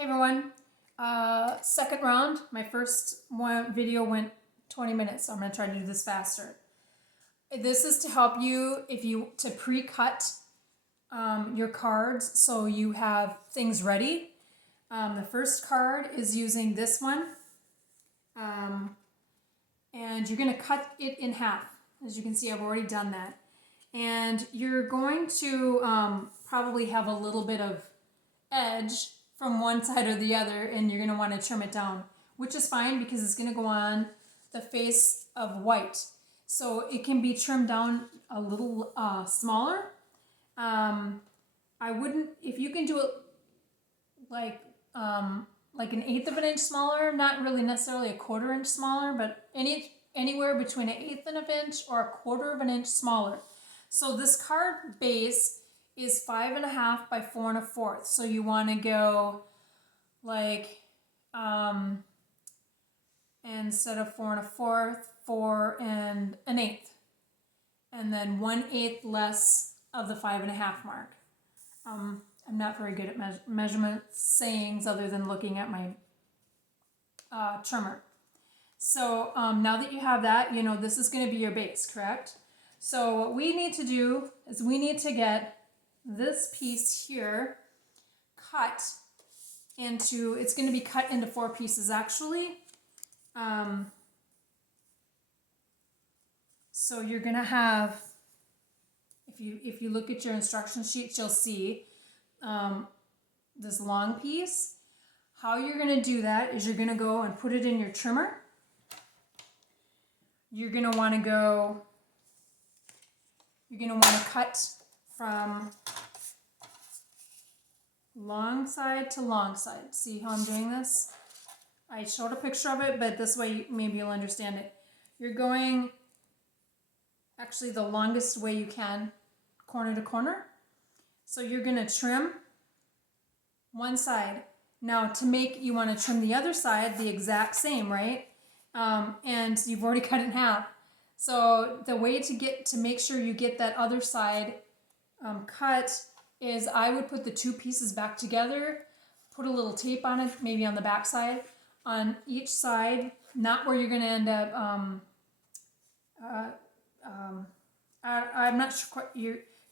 Hey everyone, second round. My first video went 20 minutes, so I'm going to try to do this faster. This is to help you to pre-cut your cards so you have things ready. The first card is using this one, and you're going to cut it in half. As you can see, I've already done that. And you're going to probably have a little bit of edge from one side or the other, and you're going to want to trim it down, which is fine because it's going to go on the face of white. So it can be trimmed down a little smaller. I wouldn't, if you can do it like an 1/8 of an inch smaller, not really necessarily a 1/4 inch smaller, but anywhere between an 1/8 of an inch or a 1/4 of an inch smaller. So this card base is 5.5 by 4 1/4. So you want to go like, instead of 4 1/4, 4 1/8. And then 1/8 less of the 5.5 mark. I'm not very good at measurement sayings other than looking at my trimmer. So now that you have that, you know this is going to be your base, correct? So what we need to do is we need to get this piece here cut into, it's going to be cut into 4 pieces actually. So you're going to have, if you look at your instruction sheets, you'll see this long piece. How you're going to do that is you're going to go and put it in your trimmer. You're going to want to go, you're going to want to cut from long side to long side. See how I'm doing this? I showed a picture of it, but this way maybe you'll understand it. You're going actually the longest way you can, corner to corner. So you're going to trim one side. Now to make, you want to trim the other side the exact same, right? And you've already cut it in half. So the way to make sure you get that other side cut is I would put the 2 pieces back together, put a little tape on it, maybe on the back side, on each side, not where you're going to end up, I'm not sure quite,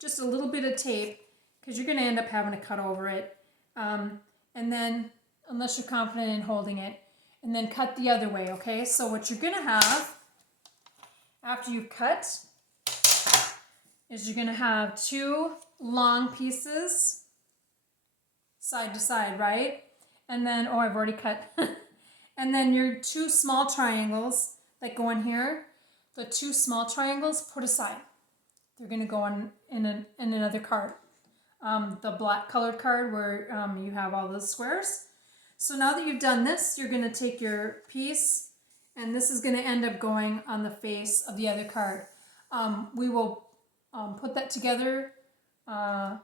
just a little bit of tape, because you're going to end up having to cut over it, and then, unless you're confident in holding it, and then cut the other way, okay? So what you're going to have, after you've cut, is you're going to have 2 long pieces side to side, right? And then, oh, I've already cut. And then your 2 small triangles that go in here, the 2 small triangles put aside. They're going to go on in another card. The black colored card where you have all those squares. So now that you've done this, you're going to take your piece, and this is going to end up going on the face of the other card. We will put that together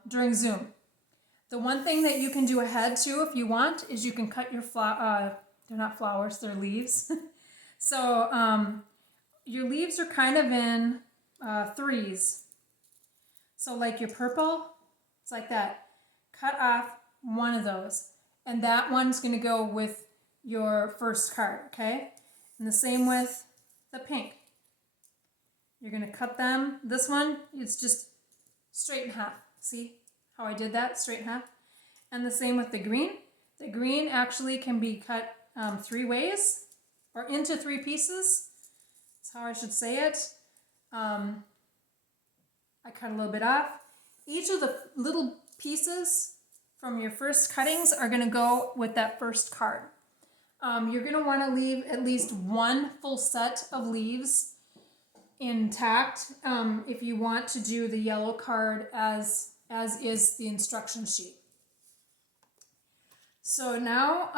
during Zoom. The one thing that you can do ahead too, if you want, is you can cut your they're not flowers, they're leaves. So your leaves are kind of in 3s. So like your purple, it's like that. Cut off one of those, and that one's going to go with your first card, okay? And the same with the pink. You're going to cut them. This one, it's just straight in half. See how I did that? Straight in half. And the same with the green. The green actually can be cut 3 ways, or into 3 pieces. That's how I should say it. I cut a little bit off. Each of the little pieces from your first cuttings are going to go with that first card. You're going to want to leave at least 1 full set of leaves intact if you want to do the yellow card as is the instruction sheet. So now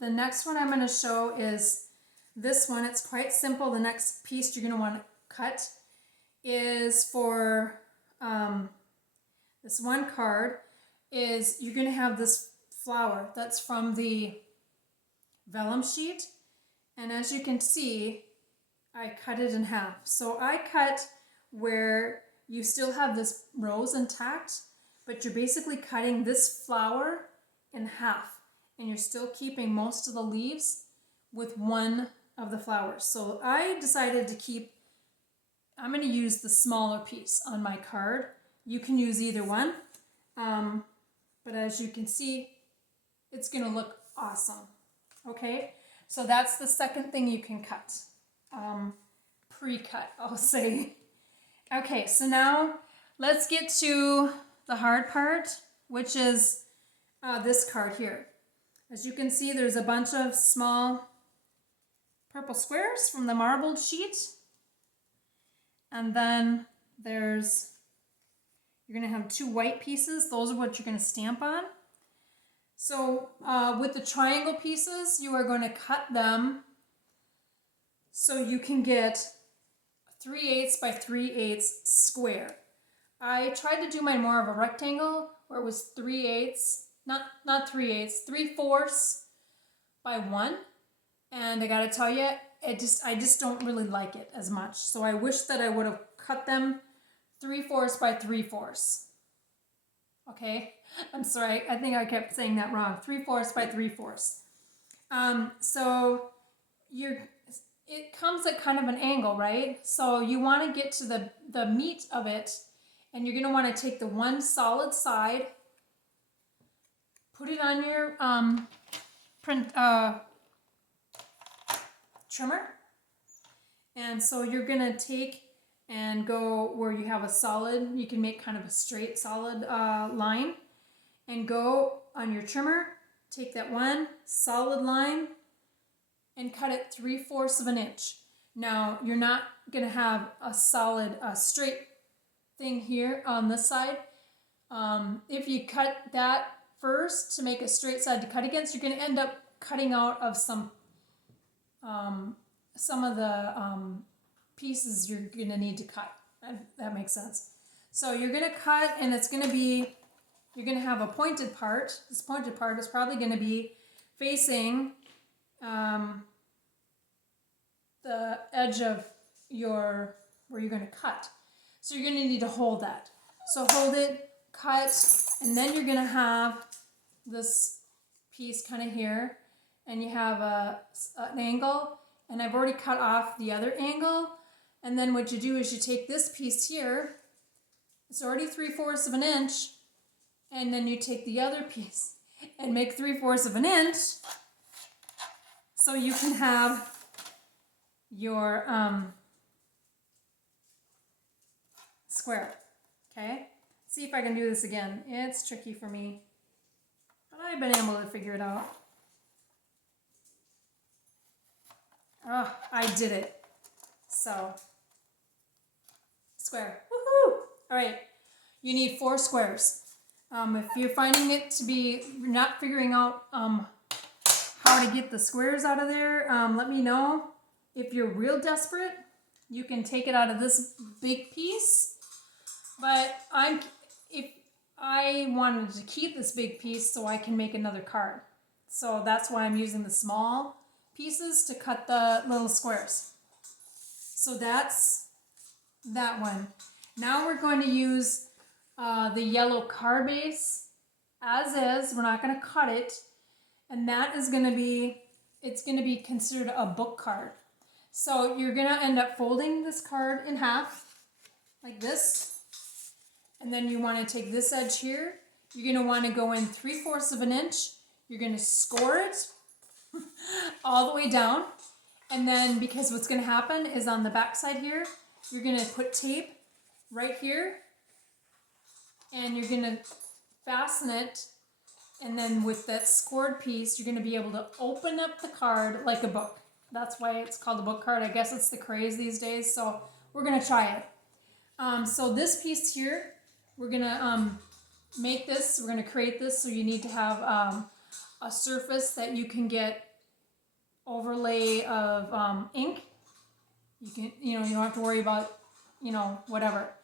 the next one I'm going to show is this one. It's quite simple. The next piece you're going to want to cut is for this one card is you're going to have this flower that's from the vellum sheet, and as you can see, I cut it in half. So I cut where you still have this rose intact, but you're basically cutting this flower in half. and you're still keeping most of the leaves with one of the flowers. So I decided to keep, I'm going to use the smaller piece on my card. You can use either one, but as you can see, it's going to look awesome. Okay, so that's the second thing you can cut, pre-cut, I'll say. Okay, so now let's get to the hard part, which is this card here. As you can see, there's a bunch of small purple squares from the marbled sheet. And then there's, you're going to have 2 white pieces. Those are what you're going to stamp on. So with the triangle pieces, you are going to cut them so you can get 3/8 by 3/8 square. I tried to do mine more of a rectangle where it was 3/8, not 3/8, 3/4 by 1. And I gotta tell you, I just don't really like it as much. So I wish that I would have cut them 3/4 by 3/4. Okay, I'm sorry, I think I kept saying that wrong. 3/4 by 3/4. So it comes at kind of an angle, right? So you want to get to the meat of it, and you're going to want to take the one solid side, put it on your trimmer, and so you're going to take and go where you have a solid, you can make kind of a straight solid line, and go on your trimmer, take that one solid line and cut it 3/4 of an inch. Now you're not going to have a solid straight thing here on this side. If you cut that first to make a straight side to cut against, you're going to end up cutting out of some of the pieces you're going to need to cut. That makes sense. So you're going to cut, and it's going to be, you're going to have a pointed part. This pointed part is probably going to be facing the edge of where you're going to cut. So you're going to need to hold that. So hold it, cut, and then you're going to have this piece kind of here, and you have an angle, and I've already cut off the other angle. And then what you do is you take this piece here, it's already 3/4 of an inch, and then you take the other piece and make 3/4 of an inch, so you can have your square. Okay, see if I can do this again. It's tricky for me, but I've been able to figure it out. Oh, I did it. So, square. Woohoo! All right, you need 4 squares. If you're finding it to be, you're not figuring out how to get the squares out of there, let me know. If you're real desperate, you can take it out of this big piece. But if I wanted to keep this big piece so I can make another card. So that's why I'm using the small pieces to cut the little squares. So that's that one. Now we're going to use the yellow card base as is. We're not going to cut it. And that is going to be, it's going to be considered a book card. So you're going to end up folding this card in half like this. And then you want to take this edge here. You're going to want to go in 3/4 of an inch. You're going to score it all the way down. And then because what's going to happen is on the back side here, you're going to put tape right here. And you're going to fasten it. And then with that scored piece, you're going to be able to open up the card like a book. That's why it's called a book card. I guess it's the craze these days. So we're going to try it. So this piece here, we're going to make this. We're going to create this. So you need to have a surface that you can get overlay of ink. You can, you don't have to worry about, whatever.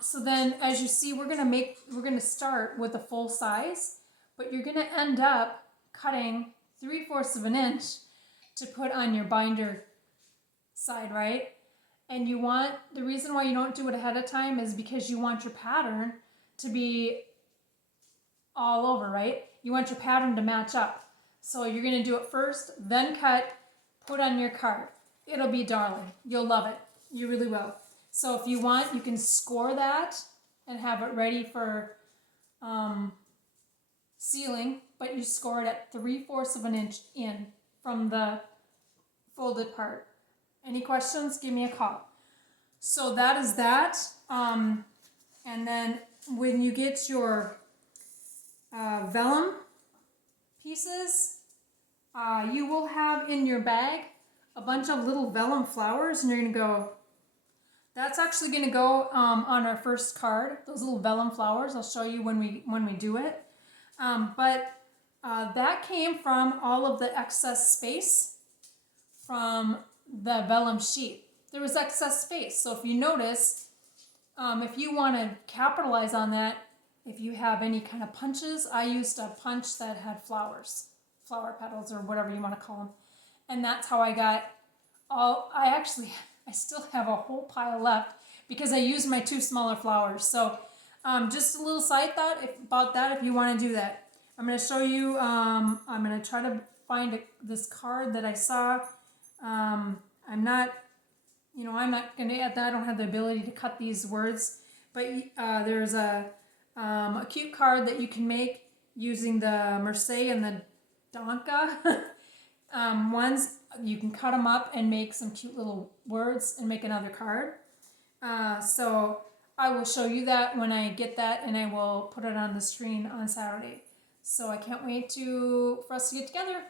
So then as you see, we're going to start with a full size, but you're going to end up cutting 3/4 of an inch to put on your binder side, right? And the reason why you don't do it ahead of time is because you want your pattern to be all over, right? you want your pattern to match up. So you're going to do it first, then cut, put on your card. It'll be darling. You'll love it. You really will. So if you want, you can score that and have it ready for sealing, but you score it at 3/4 of an inch in from the folded part. Any questions? Give me a call. So that is that. And then when you get your vellum pieces, you will have in your bag a bunch of little vellum flowers, and you're going to go, that's actually going to go on our first card, those little vellum flowers. I'll show you when we do it. But that came from all of the excess space from the vellum sheet. There was excess space. So if you notice, if you want to capitalize on that, if you have any kind of punches, I used a punch that had flowers, flower petals or whatever you want to call them. And that's how I got I still have a whole pile left because I used my 2 smaller flowers. So just a little side thought about that if you want to do that. I'm going to show you, I'm going to try to find this card that I saw. I'm not going to add that. I don't have the ability to cut these words. But there's a cute card that you can make using the Merce and the Donka ones. You can cut them up and make some cute little words and make another card. So I will show you that when I get that, and I will put it on the screen on Saturday. So I can't wait for us to get together.